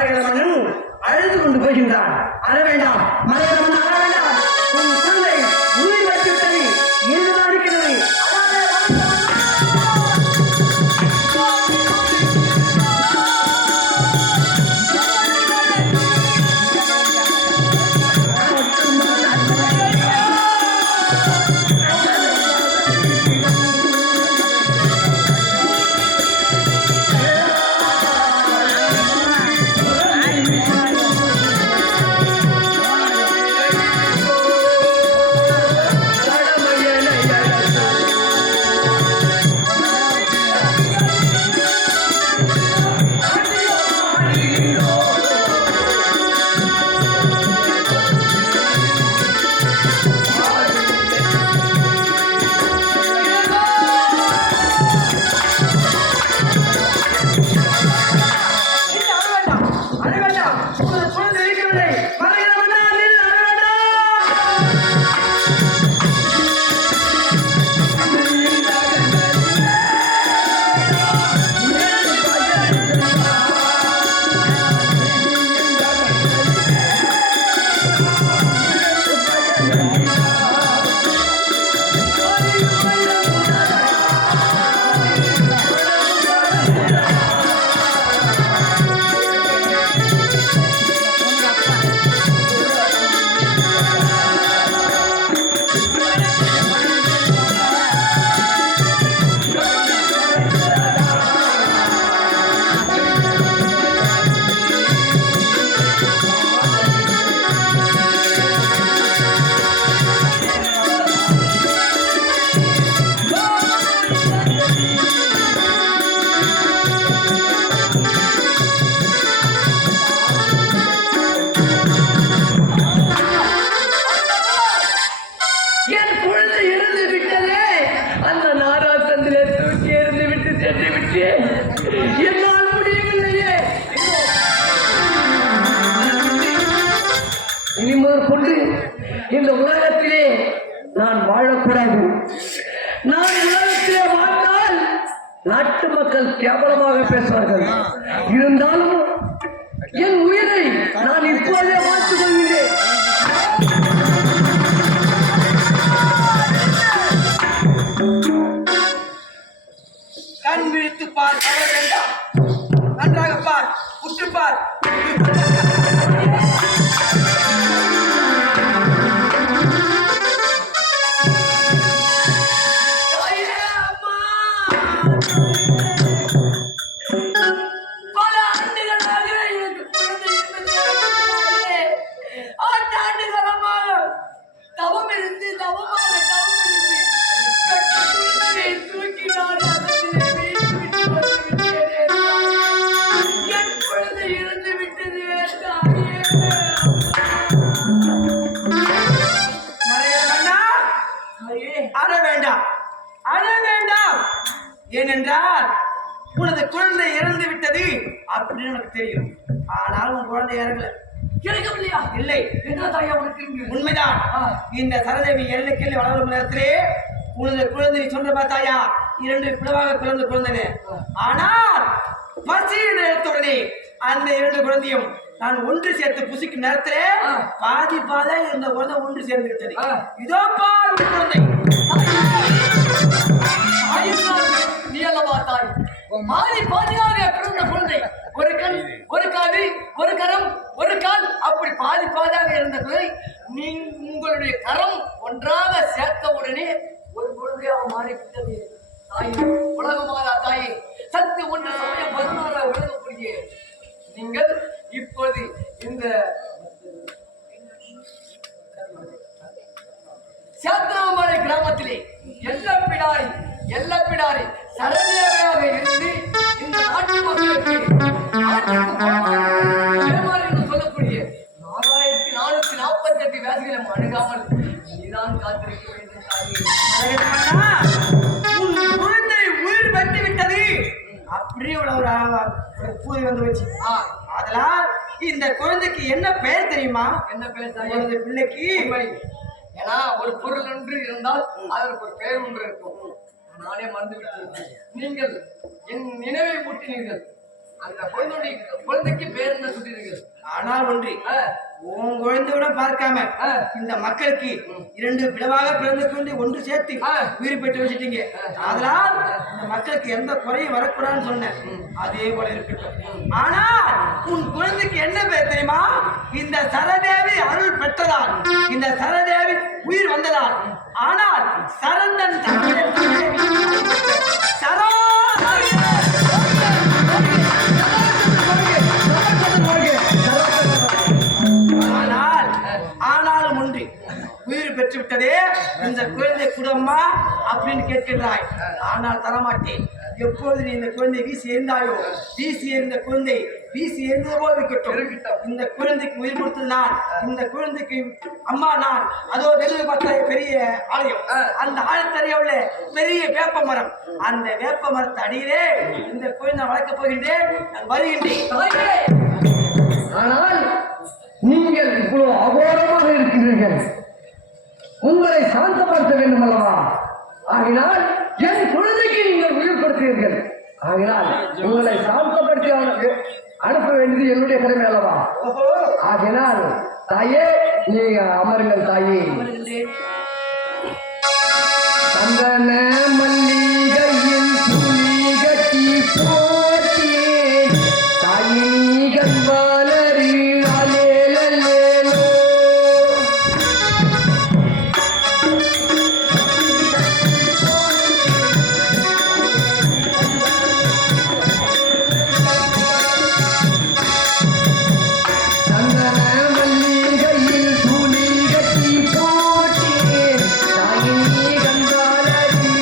மரகதமன்னன் அழுது கொண்டு போகின்றான். அற வேண்டாம் மரகதமன்னன், அற வேண்டாம். உன் குழந்தை உயிர் வைத்து விட்டது. இதுதான் இருக்கிறது. என்னால் முடியவில்லையே. இனிமேல் கொண்டு இந்த உலகத்திலே நான் வாழக்கூடாது. நான் உலகத்திலே வாழ்ந்தால் நாட்டு மக்கள் கேவலமாக பேசுவார்கள். இருந்தாலும் என் உயிரை நான் இப்போதே மாற்றிக் கொள்கிறேன். கண் விழித்து பார், தவற வேண்டாம். நன்றாக பார், உற்று பார். பல ஆண்டுகளாக எனக்கு ஆண்டாண்டுகளமாக தவம் இருந்து தூக்கி நான் என் குழந்தை இருந்து விட்டது. அழ வேண்டாம், அழ வேண்டாம். ஏனென்றால் உனது குழந்தை இறந்து விட்டது அப்படின்னு எனக்கு தெரியும். ஆனால் உன் குழந்தை இறங்கல. இறக்கவில்லையா? இல்லை. என்ன தாயா உனக்கு? உண்மைதான். இந்த சரதேவி எல்லைக்கெல்லை வளரும் நேரத்திலே உனது குழந்தை சொன்ன பார்த்தாயா, 2 பிளவாக பிறந்த குழந்தை. ஆனால் பசிய நேரத்துடனே அந்த 2 குழந்தையும் நான் ஒன்று சேர்த்து புசிக்கும் நேரத்திலே பாதி பாதா இருந்த குழந்தை ஒன்று சேர்ந்து விட்டது. இதோ பார் குழந்தை. நீ அல்லவா தாய்? மாறி பாதியாக பிறந்த குழந்தை, ஒரு கண், ஒரு காது, ஒரு கரம், ஒரு கால், அப்படி பாதி பாதியாக இருந்தது. நீ உங்களுடைய கரம் ஒன்றாக சேர்த்த உடனே ஒரு குழந்தையாக மாறிவிட்டது. தாய், உலகமாதா தாயே, சக்தி ஒன்று சமயம் 16 விலகக்கூடிய நீங்கள் இப்போது இந்த சேத்தனாமலை கிராமத்திலே எல்லப்பிடாரி சரதேவையாக இருந்து இந்த நாட்டு மக்களுக்கு என்று சொல்லக்கூடிய 4448 வேசிகளை அணுகாமல் நீதான் காத்திருக்க வேண்டும் தாயே. குழந்தை உயிர் பெற்று விட்டது. அப்படியே ஒரு பூரி வந்து வச்சு அதனால் இந்த குழந்தைக்கு என்ன பெயர் தெரியுமா? என்ன பெயர் தாயே? உனது பிள்ளைக்கு ஏன்னா ஒரு பொருள் ஒன்று இருந்தால் அதற்கு ஒரு பெயர் ஒன்று இருக்கும். நானே மறந்து விட்டேன். நீங்கள் என் நினைவை ஊட்டினீர்கள். அந்த குழந்தைக்கு பேர் என்ன சொல்லிருக்கு? ஆனால் ஒன்றி உன் குழந்தையோட பார்க்காம இந்த மக்களுக்கு 2 பிளவாக பிறந்த குழந்தை ஒன்று சேர்த்து உயிர் பெற்று வச்சுட்டீங்க. அதனால் இந்த மக்களுக்கு எந்த குறையும் வரக்கூடாதுன்னு சொன்னேன். அதே போல இருக்கட்டும். ஆனால் உன் குழந்தைக்கு என்ன பேர் தெரியுமா? இந்த சரதேவி அருள் பெற்றதால், இந்த சரதேவி உயிர் வந்ததால். ஆனால் சரந்தன் சரா ஆனாலும் ஒன்று உயிர் பெற்று விட்டதே இந்த குழந்தை குடம்மா அப்படின்னு கேட்கின்றாய். ஆனால் தரமாட்டேன். எப்போது நீ இந்த குழந்தை வீசி எறிந்தாயோ, வீசி எறிந்த குழந்தை வீசி எறிந்தது போல் இருக்கட்டும். இந்த குழந்தைக்கு உயிர் கொடுத்தது நான், இந்த குழந்தைக்கு அம்மா நான். அதோ நெல்லு பார்த்தா பெரிய ஆலயம், அந்த ஆலயத்தடியே உள்ள பெரிய வேப்ப மரம், அந்த வேப்ப மரத்து அடியிலே இந்த குழந்தை வளர்க்கப் போகின்றேன். நான் வருகின்றேன். ஆனால் நீங்கள் இவ்வளவு அகோரமாக இருக்கிறீர்கள். உங்களை சாந்தப்படுத்த வேண்டும் அல்லவா? ஆகினால் என் குழந்தைக்கு நீங்கள் உயிர் கொடுத்தீர்கள். ஆகினால் உங்களை சாந்தப்படுத்தி அனுப்ப வேண்டியது என்னுடைய கடமை அல்லவா? ஆகினால் தாயே, நீங்க அமருங்கள் தாயே. சந்தன மல்லிகையில் துளி கட்டி போட்டேன் தாயிகள் வளரி அலேலோ. சந்தன மல்லிகையில் துளி கட்டி போட்டேன் தாயிகள் வளரி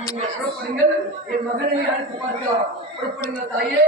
நீங்கள் புறப்படுங்கள், என் மகனை அழைத்து பார்க்கலாம். புறப்படுங்கள் தாயே.